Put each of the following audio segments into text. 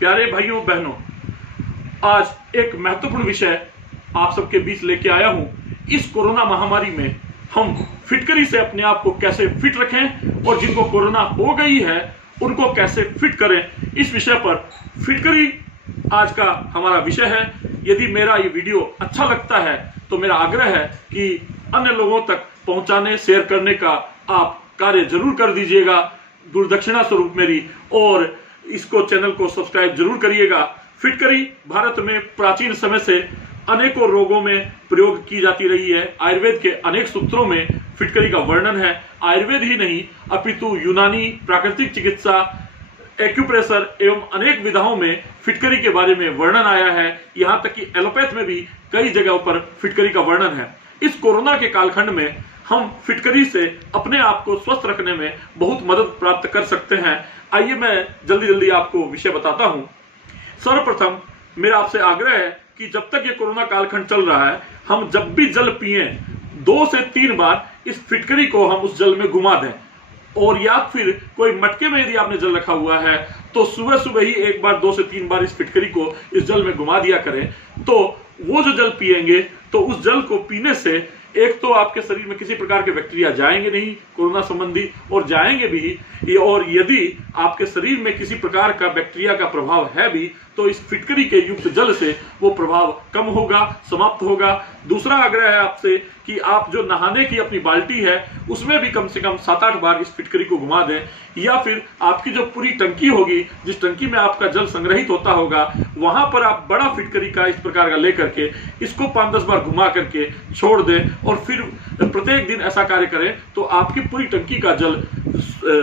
प्यारे भाइयों बहनों, आज एक महत्वपूर्ण विषय आप सबके बीच लेके आया हूं। इस कोरोना महामारी में हम फिटकरी से अपने आप को कैसे फिट रखें और जिनको कोरोना हो गई है उनको कैसे फिट करें, इस विषय पर फिटकरी आज का हमारा विषय है। यदि मेरा ये वीडियो अच्छा लगता है तो मेरा आग्रह है कि अन्य लोगों तक पहुंचाने, शेयर करने का आप कार्य जरूर कर दीजिएगा गुरुदक्षिणा स्वरूप मेरी, और इसको चैनल को सब्सक्राइब जरूर करिएगा। फिटकरी भारत में प्राचीन समय से अनेकों रोगों में प्रयोग की जाती रही है। आयुर्वेद के अनेक सूत्रों में फिटकरी का वर्णन है। आयुर्वेद ही नहीं अपितु यूनानी, प्राकृतिक चिकित्सा, एक्यूप्रेशर एवं अनेक विधाओं में फिटकरी के बारे में वर्णन आया है। यहाँ तक कि एलोपैथ में भी कई जगहों पर फिटकरी का वर्णन है। इस कोरोना के कालखंड में हम फिटकरी से अपने आप को स्वस्थ रखने में बहुत मदद प्राप्त कर सकते हैं। आइए मैं जल्दी जल्दी आपको विषय बताता हूं। सर्वप्रथम मेरा आपसे आग्रह है कि जब तक ये कोरोना कालखंड चल रहा है, हम जब भी जल पिए 2 से 3 बार इस फिटकरी को हम उस जल में घुमा दें, और या फिर कोई मटके में यदि आपने जल रखा हुआ है तो सुबह सुबह ही एक बार 2 से 3 बार इस फिटकरी को इस जल में घुमा दिया करें। तो वो जो जल पिएंगे तो उस जल को पीने से एक तो आपके शरीर में किसी प्रकार के बैक्टीरिया जाएंगे नहीं कोरोना संबंधी, और जाएंगे भी, और यदि आपके शरीर में किसी प्रकार का बैक्टीरिया का प्रभाव है भी तो इस फिटकरी के युक्त जल से वो प्रभाव कम होगा, समाप्त होगा। दूसरा आग्रह है आपसे कि आप जो नहाने की अपनी बाल्टी है उसमें भी कम से कम 7-8 बार इस फिटकरी को घुमा दें, या फिर आपकी जो पूरी टंकी होगी, जिस टंकी में आपका जल संग्रहित होता होगा, वहां पर आप बड़ा फिटकरी का इस प्रकार का लेकर के इसको 5-10 बार घुमा करके छोड़ दें, और फिर प्रत्येक दिन ऐसा कार्य करें तो आपकी पूरी टंकी का जल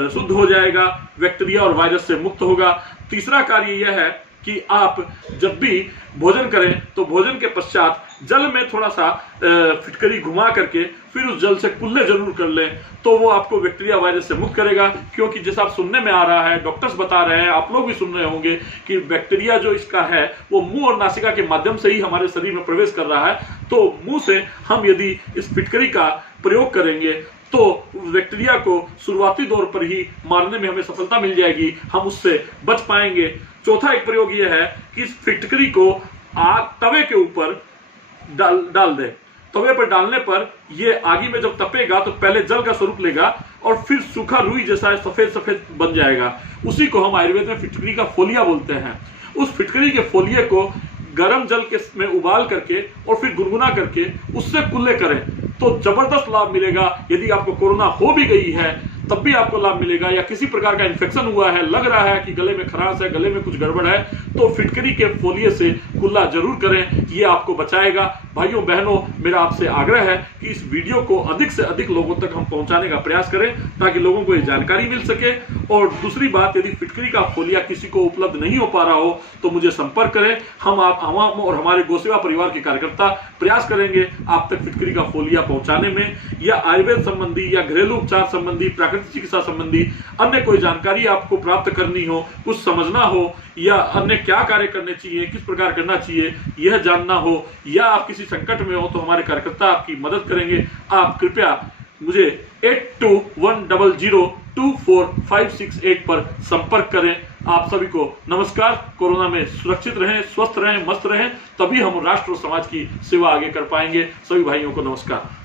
शुद्ध हो जाएगा, बैक्टीरिया और वायरस से मुक्त होगा। तीसरा कार्य यह है कि आप जब भी भोजन करें तो भोजन के पश्चात जल में थोड़ा सा फिटकरी घुमा करके फिर उस जल से कुल्ले जरूर कर लें, तो वो आपको बैक्टीरिया वायरस से मुक्त करेगा। क्योंकि जैसा आप सुनने में आ रहा है, डॉक्टर्स बता रहे हैं, आप लोग भी सुन रहे होंगे कि बैक्टीरिया जो इसका है वो मुंह और नासिका के माध्यम से ही हमारे शरीर में प्रवेश कर रहा है। तो मुंह से हम यदि इस फिटकरी का प्रयोग करेंगे तो बैक्टीरिया को शुरुआती दौर पर ही मारने में हमें सफलता मिल जाएगी, हम उससे बच पाएंगे। चौथा एक प्रयोग यह है कि इस फिटकरी को तवे के ऊपर डाल दें। तवे पर डालने पर ये आगी में जब तपेगा तो पहले जल का स्वरूप लेगा और फिर सूखा रुई जैसा सफेद सफेद बन जाएगा। उसी को हम आयुर्वेद में फिटकरी का फोलिया बोलते हैं। उस फिटकरी के फोलिये को गर्म जल के में उबाल करके और फिर गुनगुना करके उससे कुल्ले करें तो जबरदस्त लाभ मिलेगा। यदि आपको कोरोना हो भी गई है तब भी आपको लाभ मिलेगा, या किसी प्रकार का इन्फेक्शन हुआ है, लग रहा है कि गले में खराश है, गले में कुछ गड़बड़ है, तो फिटकरी के फोलिये से कुल्ला जरूर करें, ये आपको बचाएगा। भाइयों बहनों, मेरा आपसे आग्रह है कि इस वीडियो को अधिक से अधिक लोगों तक हम पहुंचाने का प्रयास करें ताकि लोगों को ये जानकारी मिल सके। और दूसरी बात, यदि फिटकरी का फोलिया किसी को उपलब्ध नहीं हो पा रहा हो तो मुझे संपर्क करें। हम और हमारे गोसेवा परिवार के कार्यकर्ता प्रयास करेंगे आप तक फिटकरी का फोलिया पहुंचाने में, या आयुर्वेद संबंधी या घरेलू उपचार संबंधी, प्राकृतिक चिकित्सा संबंधी अन्य कोई जानकारी आपको प्राप्त करनी हो, कुछ समझना हो, या अन्य क्या कार्य करने चाहिए, किस प्रकार करना चाहिए यह जानना हो, या आप किसी संकट में हो तो हमारे कार्यकर्ता आपकी मदद करेंगे। आप कृपया मुझे 8210024568 पर संपर्क करें। आप सभी को नमस्कार। कोरोना में सुरक्षित रहें, स्वस्थ रहें, मस्त रहें, तभी हम राष्ट्र और समाज की सेवा आगे कर पाएंगे। सभी भाइयों को नमस्कार।